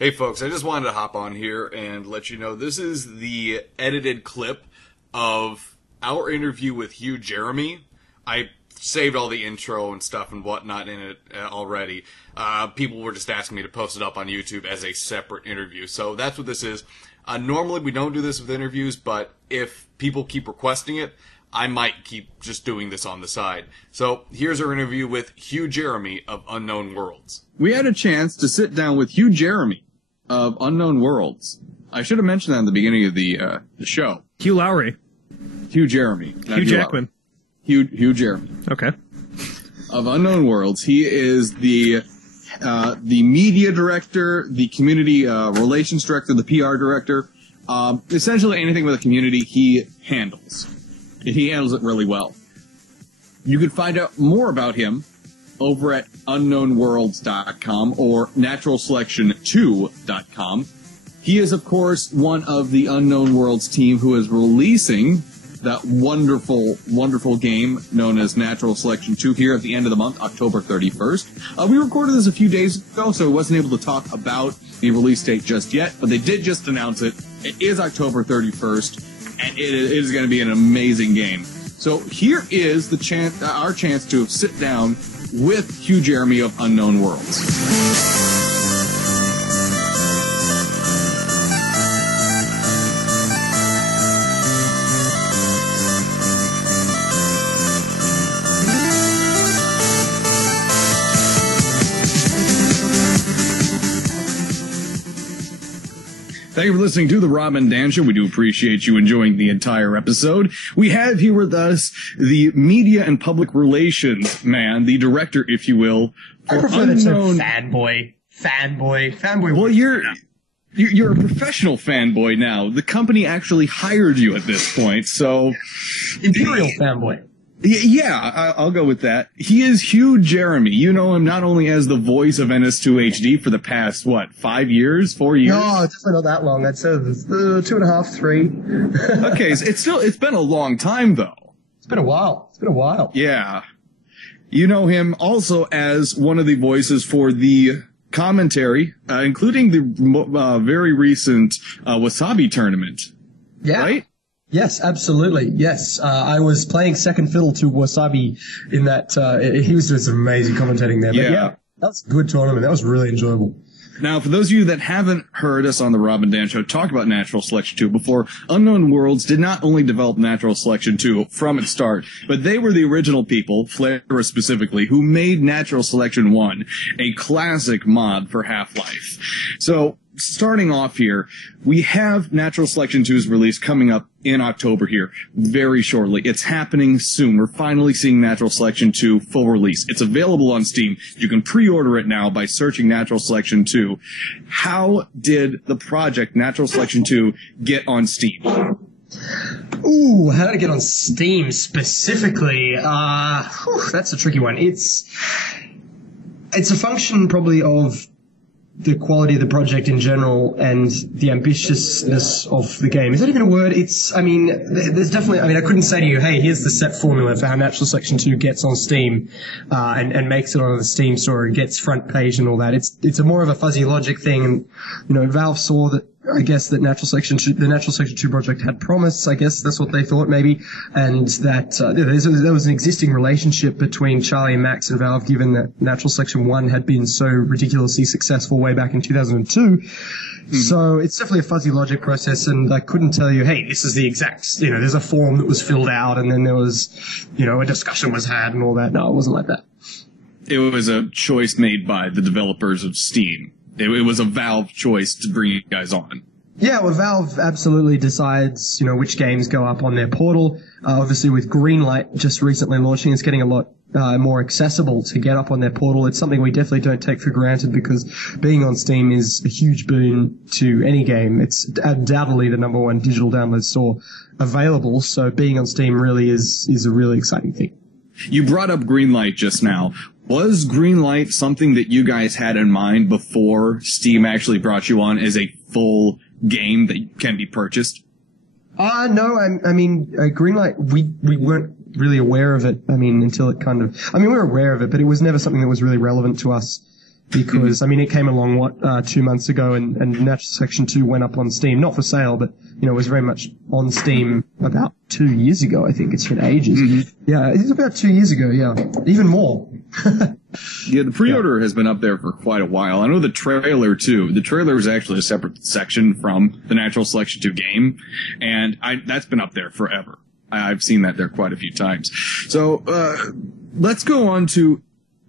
Hey folks, I just wanted to hop on here and let you know this is the edited clip of our interview with Hugh Jeremy. I saved all the intro and stuff and whatnot in it already. People were just asking me to post it up on YouTube as a separate interview. So that's what this is. Normally we don't do this with interviews, but if people keep requesting it, I might keep just doing this on the side. So here's our interview with Hugh Jeremy of Unknown Worlds. We had a chance to sit down with Hugh Jeremy of Unknown Worlds. I should have mentioned that in the beginning of the show. Hugh Lowry. Hugh Jeremy. Hugh Jackman. Hugh Jeremy. Okay. Of Unknown Worlds. He is the media director, the community relations director, the PR director. Essentially anything with a community he handles. He handles it really well. You can find out more about him over at unknownworlds.com or naturalselection2.com. He is, of course, one of the Unknown Worlds team who is releasing that wonderful, wonderful game known as Natural Selection 2 here at the end of the month, October 31st. We recorded this a few days ago, so we wasn't able to talk about the release date just yet, but they did just announce it. It is October 31st. And it is going to be an amazing game. So here is the our chance to sit down with Hugh Jeremy of Unknown Worlds. Thank you for listening to the Rob and Dan Show. We do appreciate you enjoying the entire episode. We have here with us the media and public relations man, the director, if you will. I prefer the term fanboy. Fanboy. Well, you're a professional fanboy now. The company actually hired you at this point, so... Imperial fanboy. Yeah, I'll go with that. He is Hugh Jeremy. You know him not only as the voice of NS2HD for the past, 4 years? No, definitely not that long. I'd say 2.5, 3. Okay, so it's been a long time, though. It's been a while. Yeah. You know him also as one of the voices for the commentary, including the very recent Wasabi tournament. Yeah. Right? Yes, absolutely. Yes. I was playing second fiddle to Wasabi in that. He was doing some amazing commentating there. But yeah, that was a good tournament. That was really enjoyable. Now, for those of you that haven't heard us on the Rob and Dan Show talk about Natural Selection 2 before, Unknown Worlds did not only develop Natural Selection 2 from its start, but they were the original people, Flare specifically, who made Natural Selection 1 a classic mod for Half-Life. So, starting off here, we have Natural Selection 2's release coming up in October here, very shortly. It's happening soon. We're finally seeing Natural Selection 2 full release. It's available on Steam. You can pre-order it now by searching Natural Selection 2. How did the project Natural Selection 2 get on Steam? Ooh, how did it get on Steam specifically? That's a tricky one. It's a function probably of the quality of the project in general and the ambitiousness of the game. Is that even a word? There's definitely, I couldn't say to you, hey, here's the set formula for how Natural Selection 2 gets on Steam, and makes it on the Steam store and gets front page and all that. It's a more of a fuzzy logic thing. And, Valve saw that, I guess, that the Natural Selection 2 project had promise. I guess that's what they thought, maybe. And that, there was an existing relationship between Charlie and Max and Valve, given that Natural Selection 1 had been so ridiculously successful way back in 2002. Mm-hmm. So it's definitely a fuzzy logic process, and I couldn't tell you, hey, this is the exact, there's a form that was filled out, and then there was, a discussion was had and all that. No, it wasn't like that. It was a choice made by the developers of Steam. It was a Valve choice to bring you guys on. Yeah, well, Valve absolutely decides, which games go up on their portal. Obviously, with Greenlight just recently launching, it's getting a lot more accessible to get up on their portal. It's something we definitely don't take for granted because being on Steam is a huge boon to any game. It's undoubtedly the #1 digital download store available, so being on Steam really is a really exciting thing. You brought up Greenlight just now. Was Greenlight something that you guys had in mind before Steam actually brought you on as a full game that can be purchased? No, Greenlight, we weren't really aware of it, until it we were aware of it, but it was never something that was really relevant to us because, I mean, it came along, 2 months ago, and Natural Selection 2 went up on Steam, not for sale, but, you know, it was very much on Steam about 2 years ago, I think. It's been ages. Mm-hmm. Yeah, it's about 2 years ago, yeah. Even more. Yeah, the pre-order has been up there for quite a while. I know the trailer, too. The trailer is actually a separate section from the Natural Selection 2 game, and that's been up there forever. I've seen that there quite a few times. So, let's go on to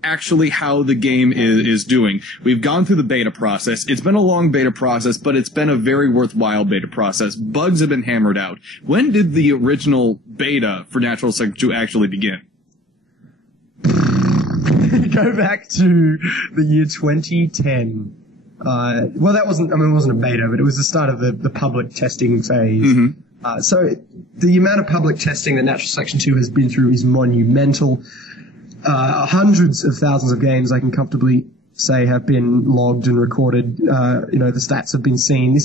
actually how the game is doing. We've gone through the beta process. It's been a long beta process, but it's been a very worthwhile beta process. Bugs have been hammered out. When did the original beta for Natural Selection 2 actually begin? Go back to the year 2010. Well, it wasn't a beta, but it was the start of the public testing phase. Mm-hmm. So the amount of public testing that Natural Selection 2 has been through is monumental. Hundreds of thousands of games, I can comfortably say, have been logged and recorded. You know, the stats have been seen.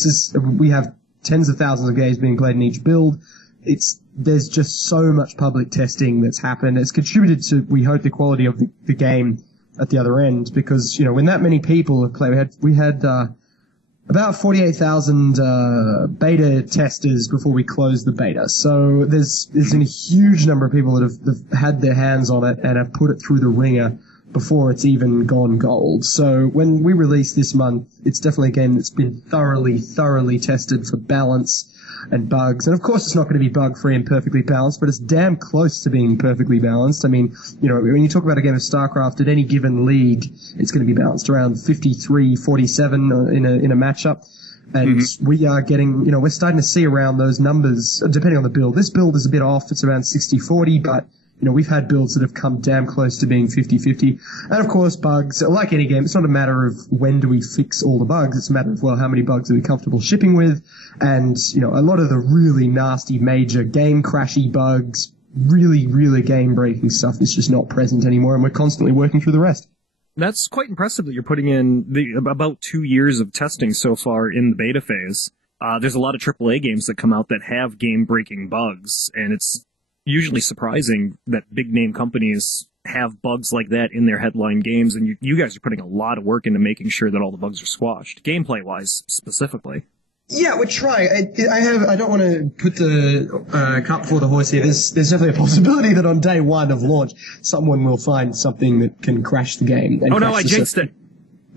We have tens of thousands of games being played in each build. There's just so much public testing that's happened. It's contributed to, we hope, the quality of the game at the other end, because, you know, when that many people have played, we had about 48,000 beta testers before we closed the beta. So there's a huge number of people that have had their hands on it and have put it through the ringer before it's even gone gold. So when we release this month, it's definitely a game that's been thoroughly tested for balance and bugs. And of course, it's not going to be bug-free and perfectly balanced, but it's damn close to being perfectly balanced. I mean, you know, when you talk about a game of StarCraft at any given league, it's going to be balanced around 53-47 in a matchup. And we are getting, you know, we're starting to see around those numbers, depending on the build. This build is a bit off. It's around 60-40, but, you know, we've had builds that have come damn close to being 50-50. And of course, bugs, like any game, it's not a matter of when do we fix all the bugs. It's a matter of, well, how many bugs are we comfortable shipping with? And, you know, a lot of the really nasty, major game crashy bugs, really game breaking stuff is just not present anymore. And we're constantly working through the rest. That's quite impressive that you're putting in about 2 years of testing so far in the beta phase. There's a lot of AAA games that come out that have game breaking bugs, and it's usually surprising that big name companies have bugs like that in their headline games, and you guys are putting a lot of work into making sure that all the bugs are squashed, gameplay-wise specifically. Yeah, we're trying. I don't want to put the cart before the horse here. There's definitely a possibility that on day one of launch, someone will find something that can crash the game. Oh no, I jinxed it.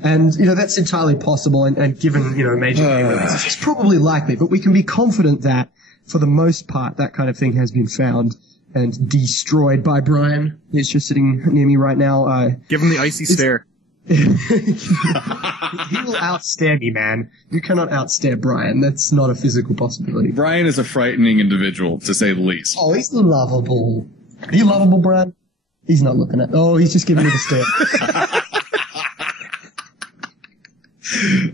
And, you know, that's entirely possible, and given, you know, major game releases, it's probably likely, but we can be confident that, for the most part, that kind of thing has been found and destroyed by Brian. He's just sitting near me right now. Give him the icy stare. He will outstare me, man. You cannot outstare Brian. That's not a physical possibility. Brian is a frightening individual, to say the least. Oh, he's lovable. Are you lovable, Brian? He's not looking at... Oh, he's just giving me the stare.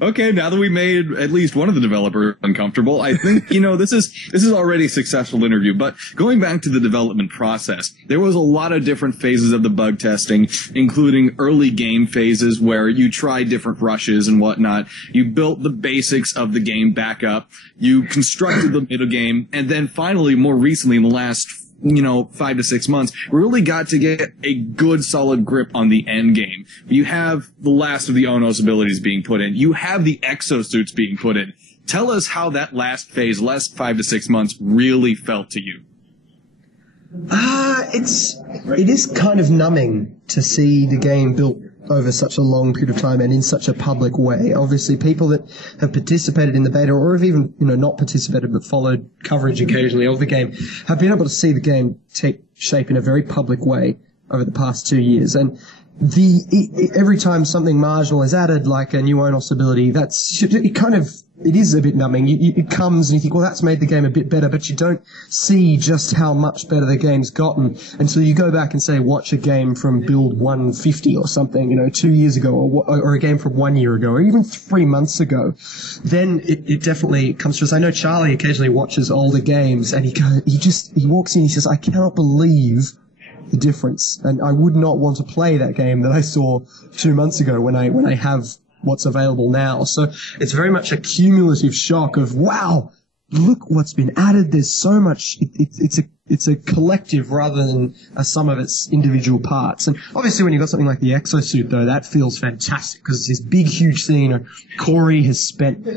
Okay, now that we made at least one of the developers uncomfortable, I think, you know, this is already a successful interview. But going back to the development process, there was a lot of different phases of the bug testing, including early game phases where you try different rushes and whatnot. You built the basics of the game back up. You constructed the middle game. And then finally, more recently, in the last 5 to 6 months, we really got to get a good solid grip on the end game. You have the last of the Onos abilities being put in. You have the exosuits being put in. Tell us how that last phase, last 5 to 6 months, really felt to you. It is kind of numbing to see the game built over such a long period of time and in such a public way. Obviously, people that have participated in the beta or have even, not participated but followed coverage occasionally of the game have been able to see the game take shape in a very public way over the past 2 years. And every time something marginal is added, like a new Onos ability, it is a bit numbing. It comes and you think, well, that's made the game a bit better, but you don't see just how much better the game's gotten until you go back and say, watch a game from build 150 or something, 2 years ago, or a game from 1 year ago, or even 3 months ago. Then it definitely comes to us. I know Charlie occasionally watches older games and he walks in and he says, I cannot believe the difference. And I would not want to play that game that I saw 2 months ago when I have what's available now. So it's very much a cumulative shock of, wow, look what's been added. There's so much. It's a it's a collective rather than a sum of its individual parts. And obviously when you've got something like the Exosuit, though, that feels fantastic because it's this big, huge thing. You know, Corey has spent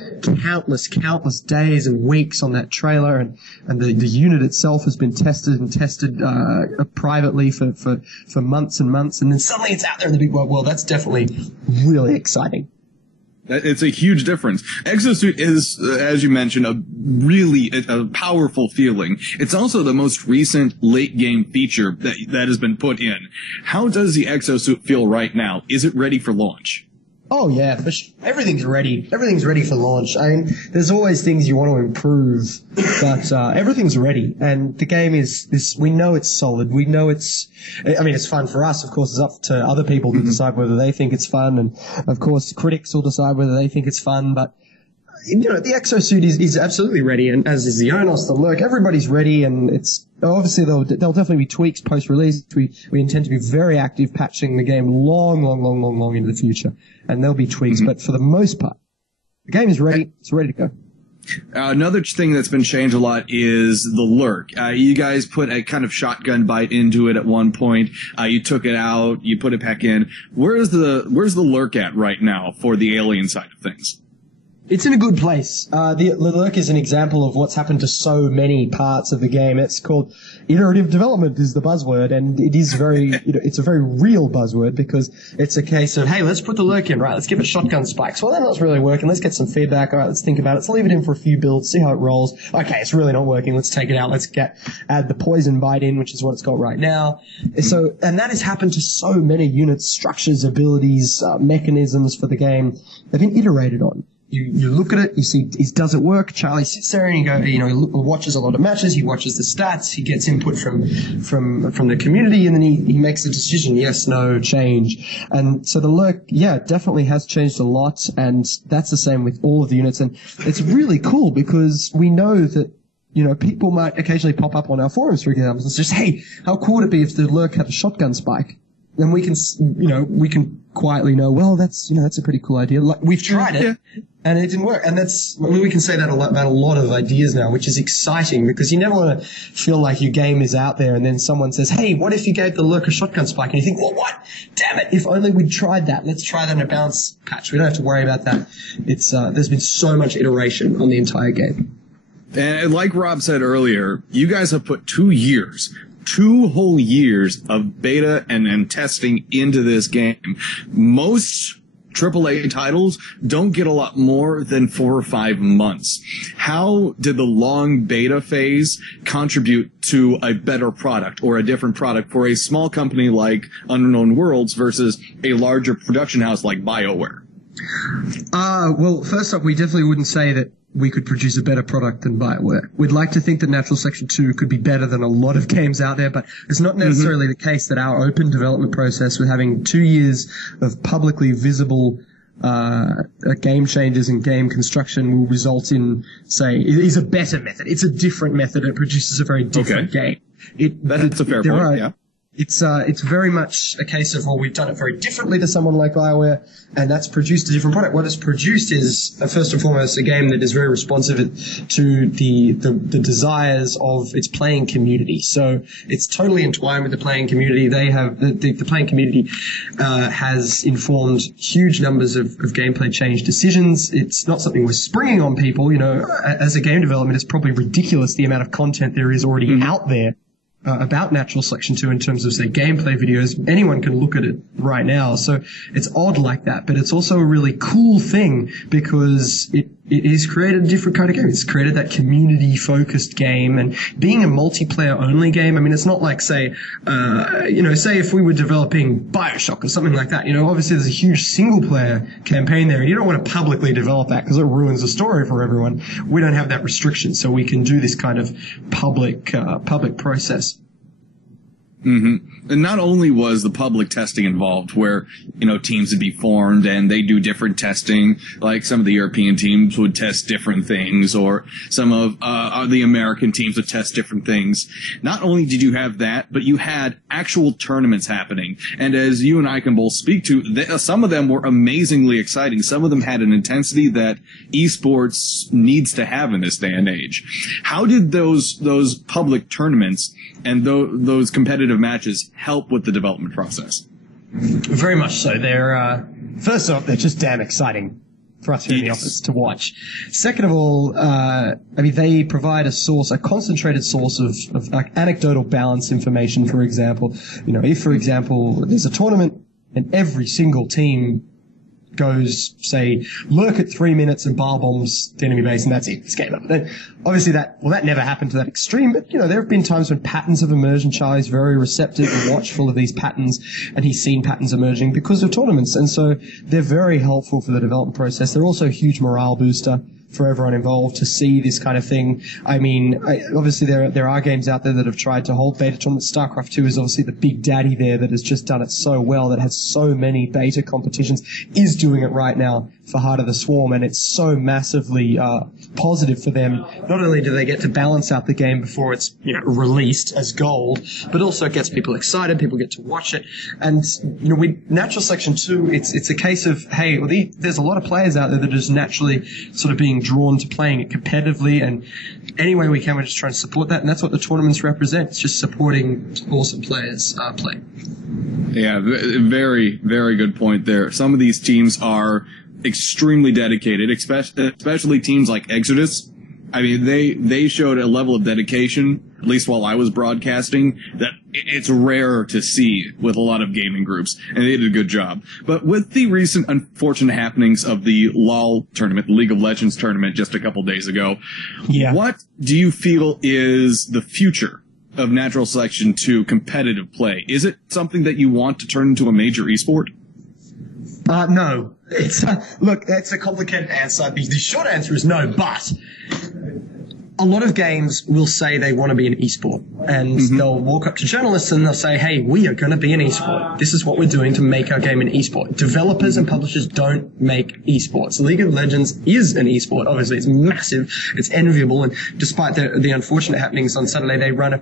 countless days and weeks on that trailer, and the unit itself has been tested privately for months and months, and then suddenly it's out there in the big wide world. That's definitely really exciting. It's a huge difference. Exosuit is, as you mentioned, a powerful feeling. It's also the most recent late game feature that has been put in. How does the Exosuit feel right now? Is it ready for launch? Oh yeah, for sure. Everything's ready. Everything's ready for launch. I mean, there's always things you want to improve, but everything's ready. And the game is we know it's solid. We know it's fun for us. Of course, it's up to other people to decide whether they think it's fun, and of course, critics will decide whether they think it's fun. But you know, the Exosuit is absolutely ready, and as is the Onos, the Lirc, everybody's ready, and it's obviously there'll definitely be tweaks post-release. We intend to be very active patching the game long into the future, and there'll be tweaks, but for the most part, the game is ready. It's ready to go. Another thing that's been changed a lot is the Lirc. You guys put a kind of shotgun bite into it at one point. You took it out, you put it back in. Where's the Lirc at right now for the alien side of things? It's in a good place. The Lirc is an example of what's happened to so many parts of the game. It's called iterative development is the buzzword, and it is very, it's a very real buzzword because it's a case of, hey, let's put the Lirc in, right? Let's give it shotgun spikes. Well, they're not really working. Let's get some feedback. All right, let's think about it. Let's leave it in for a few builds, see how it rolls. Okay, it's really not working. Let's take it out. Let's add the poison bite in, which is what it's got right now. So, and that has happened to so many units, structures, abilities, mechanisms for the game. They've been iterated on. You look at it, you see, does it work? Charlie sits there and he watches a lot of matches, he watches the stats, he gets input from the community, and then he makes a decision, yes, no, change. And so the Lirc, yeah, definitely has changed a lot, and that's the same with all of the units. And it's really cool because we know that, you know, people might occasionally pop up on our forums, for example, and just, hey, how cool would it be if the Lirc had a shotgun spike? Then we can quietly know, well, that's a pretty cool idea. Like, we've tried it, and it didn't work. And we can say that about a lot of ideas now, which is exciting because you never want to feel like your game is out there and then someone says, hey, what if you gave the Lirc a shotgun spike? And you think, well, what? Damn it, if only we'd tried that. Let's try that in a balance patch. We don't have to worry about that. It's, there's been so much iteration on the entire game. And like Rob said earlier, you guys have put 2 whole years of beta and testing into this game. Most AAA titles don't get a lot more than 4 or 5 months. How did the long beta phase contribute to a better product or a different product for a small company like Unknown Worlds versus a larger production house like BioWare? Well, first up, we definitely wouldn't say that we could produce a better product than BioWare. We'd like to think that Natural Selection 2 could be better than a lot of games out there, but it's not necessarily the case that our open development process with having 2 years of publicly visible game changes and game construction will result in, say, is a better method. It's a different method. It produces a very different game. That's a fair point, yeah. It's very much a case of, well, we've done it very differently to someone like BioWare, and that's produced a different product. What it's produced is, first and foremost, a game that is very responsive to the desires of its playing community. So it's totally entwined with the playing community. They have the playing community has informed huge numbers of gameplay change decisions. It's not something we're springing on people. You know, as a game development, it's probably ridiculous the amount of content there is already out there about Natural Selection 2 in terms of, say, gameplay videos. Anyone can look at it right now. So it's odd like that, but it's also a really cool thing because it has created a different kind of game. It's created that community-focused game, and being a multiplayer-only game, I mean, it's not like, say if we were developing BioShock or something like that, you know, obviously there's a huge single-player campaign there, and you don't want to publicly develop that because it ruins the story for everyone. We don't have that restriction, so we can do this kind of public process. Mm-hmm. And not only was the public testing involved, where, teams would be formed and they do different testing, like some of the European teams would test different things, or some of the American teams would test different things. Not only did you have that, but you had actual tournaments happening. And as you and I can both speak to, some of them were amazingly exciting. Some of them had an intensity that esports needs to have in this day and age. How did those public tournaments and those competitive matches help with the development process? Very much so. They're first off, they're just damn exciting for us here in the office to watch. Second of all, they provide a concentrated source of like anecdotal balance information. For example, if for example there's a tournament and every single team goes, say, Lirc at 3 minutes and bar bombs the enemy base, and that's it. It's game over. Then, obviously, that never happened to that extreme, but, there have been times when patterns have emerged, and Charlie's very receptive and watchful of these patterns, and he's seen patterns emerging because of tournaments, and so they're very helpful for the development process. They're also a huge morale booster for everyone involved to see this kind of thing. I mean, obviously there are games out there that have tried to hold beta tournaments. StarCraft 2 is obviously the big daddy there that has just done it so well, that has so many beta competitions, is doing it right now for Heart of the Swarm, and it's so massively positive for them. Not only do they get to balance out the game before it's released as gold, but also it gets people excited, people get to watch it. And with Natural Selection 2, it's a case of, hey, there's a lot of players out there that are just naturally sort of being drawn to playing it competitively, and any way we can, we're just trying to support that, and that's what the tournaments represent. It's just supporting awesome players play. Yeah, very, very good point there. Some of these teams are extremely dedicated, especially teams like Exodus. I mean, they showed a level of dedication, at least while I was broadcasting, that it's rare to see with a lot of gaming groups, and they did a good job. But with the recent unfortunate happenings of the LoL tournament, the League of Legends tournament just a couple days ago, what do you feel is the future of Natural Selection 2 competitive play? Is it something that you want to turn into a major esport? No. Look, that's a complicated answer. The short answer is no, but a lot of games will say they want to be an esport, and they'll walk up to journalists and they'll say, hey, we are going to be an esport. This is what we're doing to make our game an esport. Developers and publishers don't make esports. League of Legends is an esport. Obviously, it's massive. It's enviable, and despite the unfortunate happenings on Saturday, they run a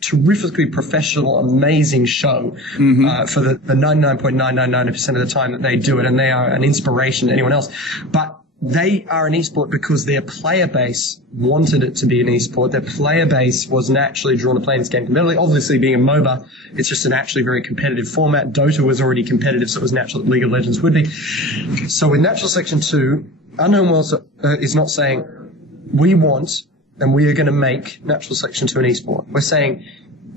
terrifically professional, amazing show for the 99.999% of the time that they do it, and they are an inspiration to anyone else. But they are an esport because their player base wanted it to be an esport. Their player base was naturally drawn to play this game competitively. Obviously, being a MOBA, it's just a naturally very competitive format. Dota was already competitive, so it was natural that League of Legends would be. So with Natural Selection 2, Unknown Worlds is not saying we want and we are going to make Natural Selection 2 an esport. We're saying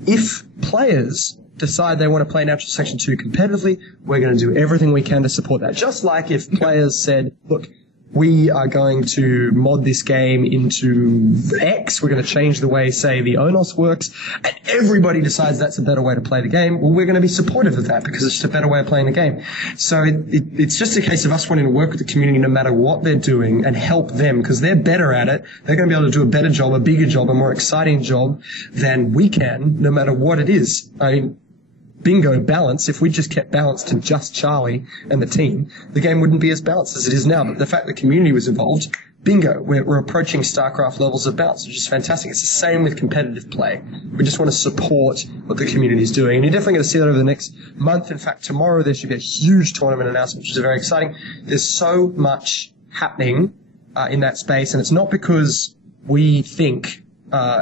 if players decide they want to play Natural Selection 2 competitively, we're going to do everything we can to support that. Just like if players said, look, we are going to mod this game into X, we're going to change the way, say, the ONOS works, and everybody decides that's a better way to play the game, well, we're going to be supportive of that because it's just a better way of playing the game. So it's just a case of us wanting to work with the community no matter what they're doing and help them because they're better at it. They're going to be able to do a better job, a bigger job, a more exciting job than we can, no matter what it is. I mean, bingo, balance. If we just kept balance to just Charlie and the team, the game wouldn't be as balanced as it is now. But the fact the community was involved, bingo, we're approaching StarCraft levels of balance, which is fantastic. It's the same with competitive play. We just want to support what the community is doing. And you're definitely going to see that over the next month. In fact, tomorrow there should be a huge tournament announcement, which is very exciting. There's so much happening in that space, and it's not because we think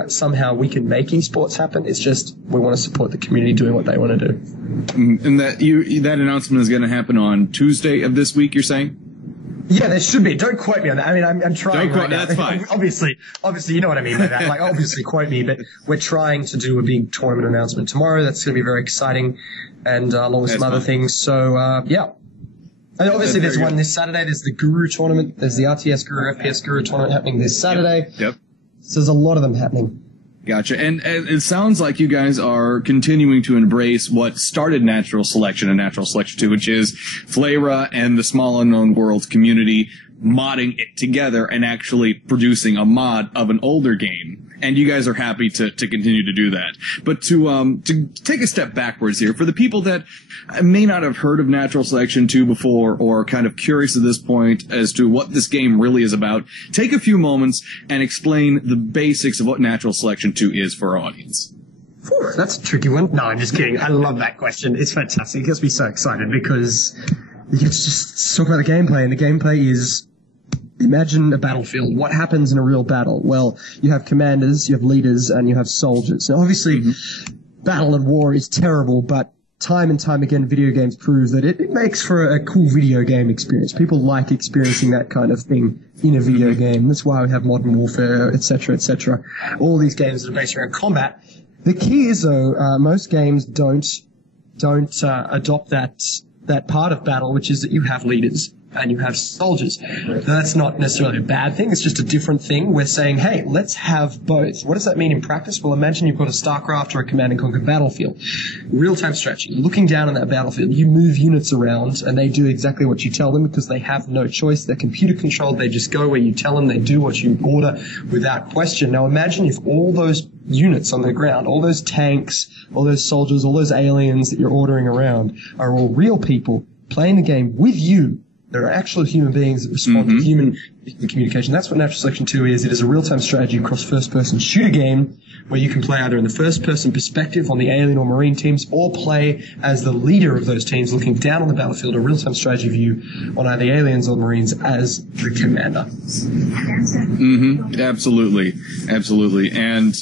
somehow we can make esports happen. It's just we want to support the community doing what they want to do. And that announcement is going to happen on Tuesday of this week, you're saying? Yeah, there should be. Don't quote me on that. I mean, I'm trying. Don't quote. That's fine. Obviously, you know what I mean by that. Like, obviously, quote me, but we're trying to do a big tournament announcement tomorrow. That's going to be very exciting, and along with some other things. So, yeah. And obviously, there's one this Saturday. There's the Guru tournament. There's the RTS Guru, FPS Guru tournament happening this Saturday. Yep. So there's a lot of them happening. Gotcha. And it sounds like you guys are continuing to embrace what started Natural Selection and Natural Selection 2, which is Flavor and the Small Unknown Worlds community modding it together and actually producing a mod of an older game. And you guys are happy to continue to do that. But to take a step backwards here, for the people that may not have heard of Natural Selection 2 before or kind of curious at this point as to what this game really is about, take a few moments and explain the basics of what Natural Selection 2 is for our audience. Whew, that's a tricky one. No, I'm just kidding. I love that question. It's fantastic. It gets me so excited because you get to just talk about the gameplay, and the gameplay is, imagine a battlefield. What happens in a real battle? Well, you have commanders, you have leaders, and you have soldiers. Now, obviously, battle and war is terrible, but time and time again, video games prove that it makes for a cool video game experience. People like experiencing that kind of thing in a video game. That's why we have Modern Warfare, etc., etc. All these games that are based around combat. The key is, though, most games don't adopt that part of battle, which is that you have leaders and you have soldiers. Now, that's not necessarily a bad thing. It's just a different thing. We're saying, hey, let's have both. What does that mean in practice? Well, imagine you've got a StarCraft or a Command and Conquer battlefield. Real-time strategy. Looking down on that battlefield, you move units around, and they do exactly what you tell them because they have no choice. They're computer-controlled. They just go where you tell them. They do what you order without question. Now, imagine if all those units on the ground, all those tanks, all those soldiers, all those aliens that you're ordering around are all real people playing the game with you. There are actual human beings that respond to human communication. That's what Natural Selection 2 is. It is a real-time strategy across first-person shooter game where you can play either in the first-person perspective on the alien or marine teams or play as the leader of those teams looking down on the battlefield, a real-time strategy view on either the aliens or the marines as the commander. Absolutely. Absolutely. And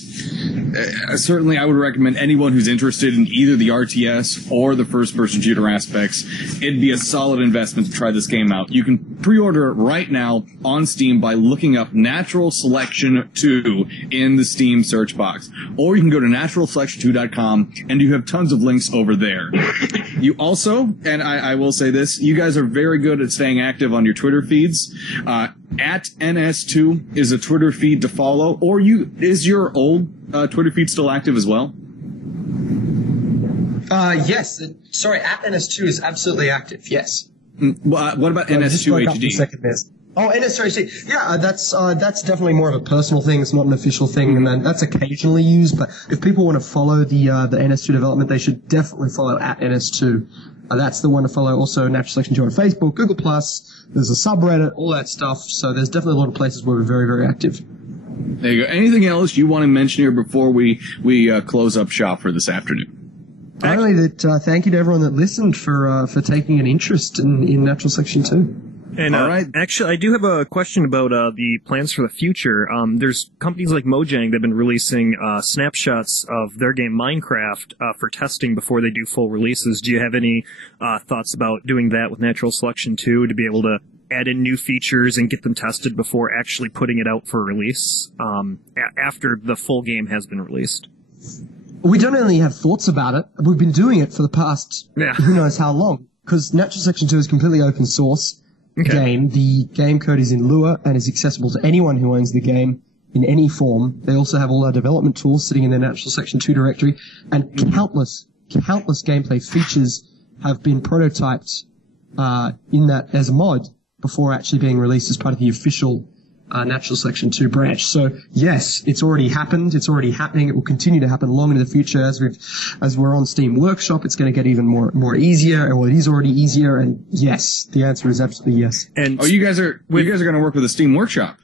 certainly I would recommend anyone who's interested in either the RTS or the first-person shooter aspects, it'd be a solid investment to try this game out. You can pre-order it right now on Steam by looking up Natural Selection 2 in the Steam search box. Or you can go to naturalselection2.com and you have tons of links over there. You also, and I will say this, you guys are very good at staying active on your Twitter feeds. At NS2 is a Twitter feed to follow. Or is your old Twitter feed still active as well? Yes. Sorry, at NS2 is absolutely active, yes. What about NS2 HD? Oh, NS2 HD. Yeah, that's definitely more of a personal thing. It's not an official thing, and then that's occasionally used. But if people want to follow the NS2 development, they should definitely follow at NS2. That's the one to follow. Also, Natural Selection 2 on Facebook, Google+. There's a subreddit, all that stuff. So there's definitely a lot of places where we're very, very active. There you go. Anything else you want to mention here before we close up shop for this afternoon? Finally, thank you to everyone that listened for taking an interest in Natural Selection 2. And actually, I do have a question about the plans for the future. There's companies like Mojang that have been releasing snapshots of their game Minecraft for testing before they do full releases. Do you have any thoughts about doing that with Natural Selection 2 to be able to add in new features and get them tested before actually putting it out for release after the full game has been released? We don't only have thoughts about it. We've been doing it for the past who knows how long. Because Natural Selection 2 is completely open source game. The game code is in Lua and is accessible to anyone who owns the game in any form. They also have all our development tools sitting in their Natural Selection 2 directory. And countless gameplay features have been prototyped in that as a mod before actually being released as part of the official Natural Selection 2 branch. So yes, it's already happened. It's already happening. It will continue to happen long into the future as we're on Steam Workshop. It's going to get even more easier. Well, it is already easier. And yes, the answer is absolutely yes. And you guys are going to work with a Steam Workshop?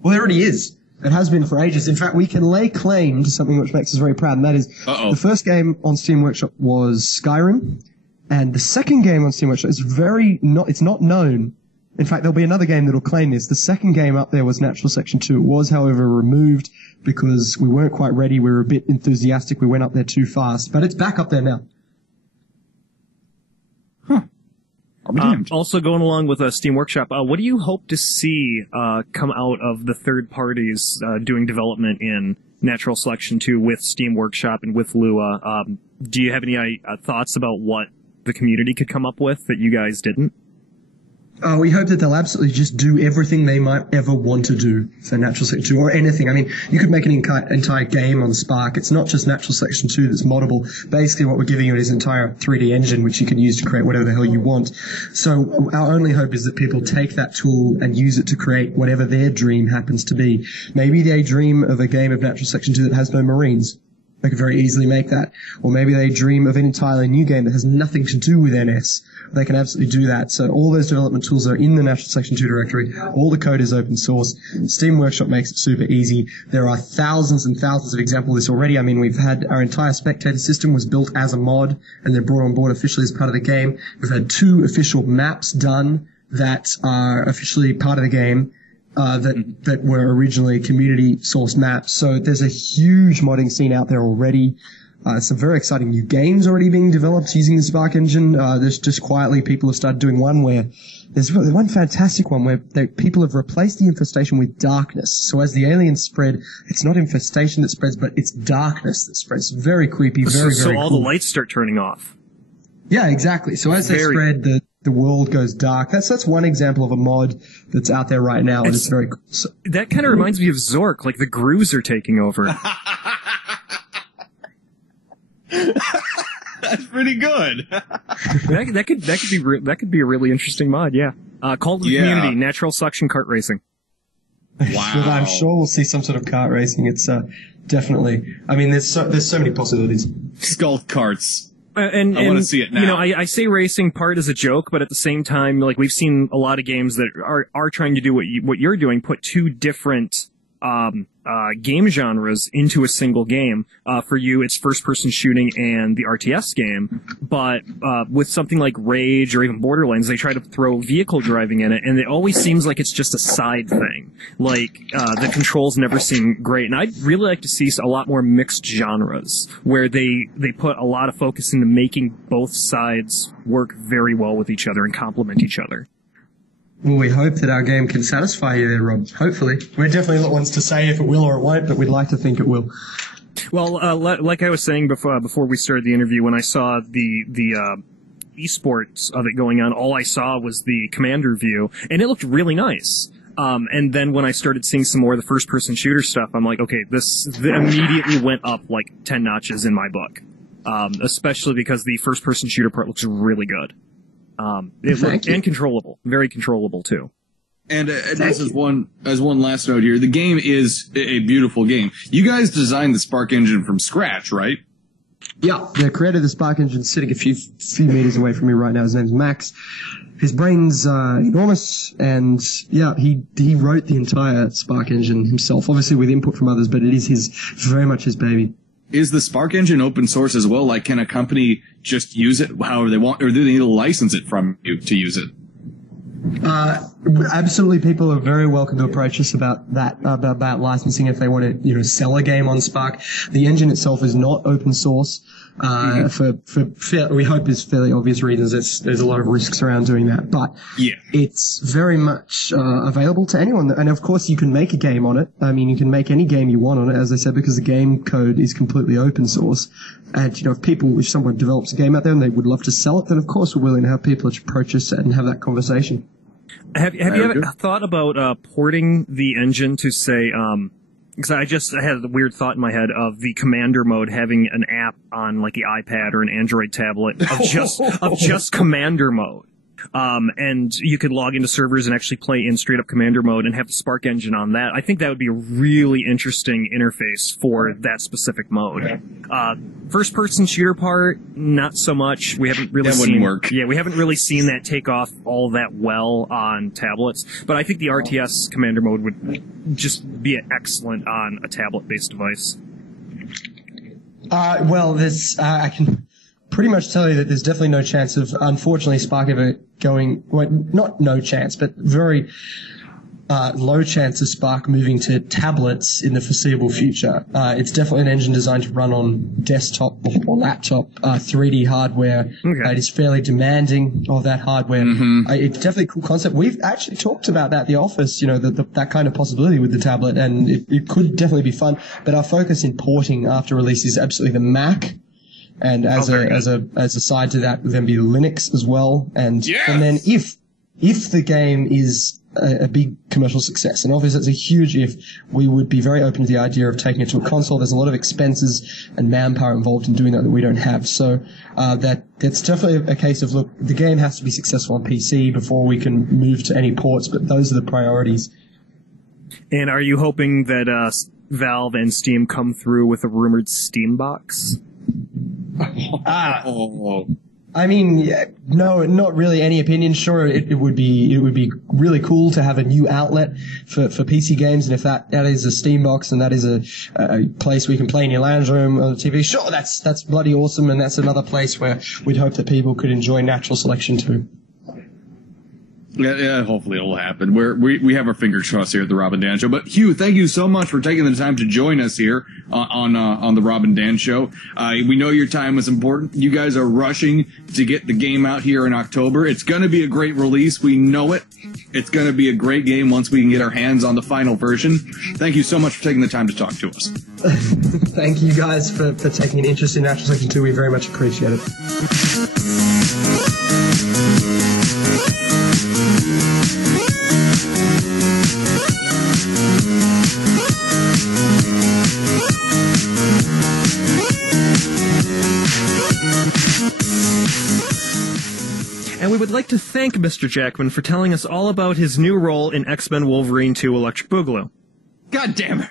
Well, it already is. It has been for ages. In fact, we can lay claim to something which makes us very proud, and that is the first game on Steam Workshop was Skyrim, and the second game on Steam Workshop is it's not known. In fact, there'll be another game that'll claim this. The second game up there was Natural Selection 2. It was, however, removed because we weren't quite ready. We were a bit enthusiastic. We went up there too fast. But it's back up there now. Huh. I'll be damned. Also going along with Steam Workshop, what do you hope to see come out of the third parties doing development in Natural Selection 2 with Steam Workshop and with Lua? Do you have any thoughts about what the community could come up with that you guys didn't? We hope that they'll absolutely just do everything they might ever want to do for Natural Selection 2 or anything. I mean, you could make an entire game on Spark. It's not just Natural Selection 2 that's moddable. Basically, what we're giving you is an entire 3D engine which you can use to create whatever the hell you want. So our only hope is that people take that tool and use it to create whatever their dream happens to be. Maybe they dream of a game of Natural Selection 2 that has no Marines. They could very easily make that. Or maybe they dream of an entirely new game that has nothing to do with NS. They can absolutely do that. So all those development tools are in the Natural Selection 2 directory. All the code is open source. Steam Workshop makes it super easy. There are thousands and thousands of examples of this already. I mean, we've had our entire spectator system was built as a mod and they're brought on board officially as part of the game. We've had 2 official maps done that are officially part of the game. That were originally community source maps. So there's a huge modding scene out there already. Some very exciting new games already being developed using the Spark engine. There's just quietly people have started doing one where there's one fantastic one where people have replaced the infestation with darkness. So as the aliens spread, it's not infestation that spreads, but it's darkness that spreads. Very creepy, very so cool. All the lights start turning off. Yeah, exactly. So as they spread, the world goes dark. That's one example of a mod that's out there right now, and it's very cool. So, that kind of reminds me of Zork, like the Grooves are taking over. That's pretty good. that could be a really interesting mod. Yeah. Call to the community: Natural Selection Kart Racing. Wow. I'm sure we'll see some sort of kart racing. It's definitely. I mean, there's so many possibilities. Skull carts. And I want to see it now. You know, I say racing part as a joke, but at the same time, like we've seen a lot of games that are trying to do what you're doing, put 2 different game genres into a single game. For you, it's first-person shooting and the RTS game. But with something like Rage or even Borderlands, they try to throw vehicle driving in it, and it always seems like it's just a side thing. Like the controls never seem great. And I'd really like to see a lot more mixed genres, where they put a lot of focus into making both sides work very well with each other and complement each other. Well, we hope that our game can satisfy you there, Rob. Hopefully. We're definitely not ones to say if it will or it won't, but we'd like to think it will. Well, like I was saying before we started the interview, when I saw the esports of it going on, all I saw was the commander view, and it looked really nice. And then when I started seeing some more of the first-person shooter stuff, I'm like, okay, this immediately went up like 10 notches in my book. Especially because the first-person shooter part looks really good. And controllable, very controllable too. And this is one last note here. The game is a beautiful game. You guys designed the Spark engine from scratch, right? Yeah, the creator of the Spark engine is sitting a few meters away from me right now. His name's Max. His brain's enormous, and yeah, he wrote the entire Spark engine himself, obviously with input from others, but it is very much his baby. Is the Spark engine open source as well? Like, can a company just use it however they want, or do they need to license it from you to use it? Absolutely, people are very welcome to approach us about that, about licensing if they want to, sell a game on Spark. The engine itself is not open source. We hope is fairly obvious reasons. There's a lot of risks around doing that, but it's very much available to anyone. And of course, you can make a game on it. I mean, you can make any game you want on it, as I said, because the game code is completely open source. And if someone develops a game out there and they would love to sell it, then of course we're willing to have people approach us and have that conversation. Have you ever thought about porting the engine to say? Because I had a weird thought in my head of the commander mode having an app on like the iPad or an Android tablet of just commander mode. And you could log into servers and actually play in straight up commander mode and have the Spark engine on that. I think that would be a really interesting interface for that specific mode. First person shooter part, not so much. We haven't really wouldn't work. Yeah, we haven't really seen that take off all that well on tablets. But I think the RTS commander mode would just be excellent on a tablet based device. I can pretty much tell you that there's definitely no chance of, unfortunately, Spark ever going, well, not no chance, but very low chance of Spark moving to tablets in the foreseeable future. It's definitely an engine designed to run on desktop or laptop 3D hardware. Okay. It is fairly demanding of that hardware. It's definitely a cool concept. We've actually talked about that at the office, that kind of possibility with the tablet, and it could definitely be fun. But our focus in porting after release is absolutely the Mac. And as a side to that, would then be Linux as well. And then if if the game is a big commercial success, and obviously it's a huge if, we would be very open to the idea of taking it to a console. There's a lot of expenses and manpower involved in doing that we don't have. So that's definitely a case of, look, the game has to be successful on PC before we can move to any ports, but those are the priorities. And are you hoping that Valve and Steam come through with a rumored Steam box? I mean, no, not really any opinion. Sure, it would be really cool to have a new outlet for PC games, and if that is a Steam box and that is a place we can play in your lounge room on the TV, sure, that's bloody awesome, and that's another place where we'd hope that people could enjoy Natural Selection too. Yeah, hopefully it'll happen. We have our fingers crossed here at the Rob and Dan Show. But Hugh, thank you so much for taking the time to join us here on the Rob and Dan Show. We know your time is important. You guys are rushing to get the game out here in October. It's going to be a great release. We know it. It's going to be a great game once we can get our hands on the final version. Thank you so much for taking the time to talk to us. Thank you guys for taking an interest in Natural Selection 2. We very much appreciate it. And we would like to thank Mr. Jackman for telling us all about his new role in X-Men Wolverine 2 Electric Boogaloo. God damn it.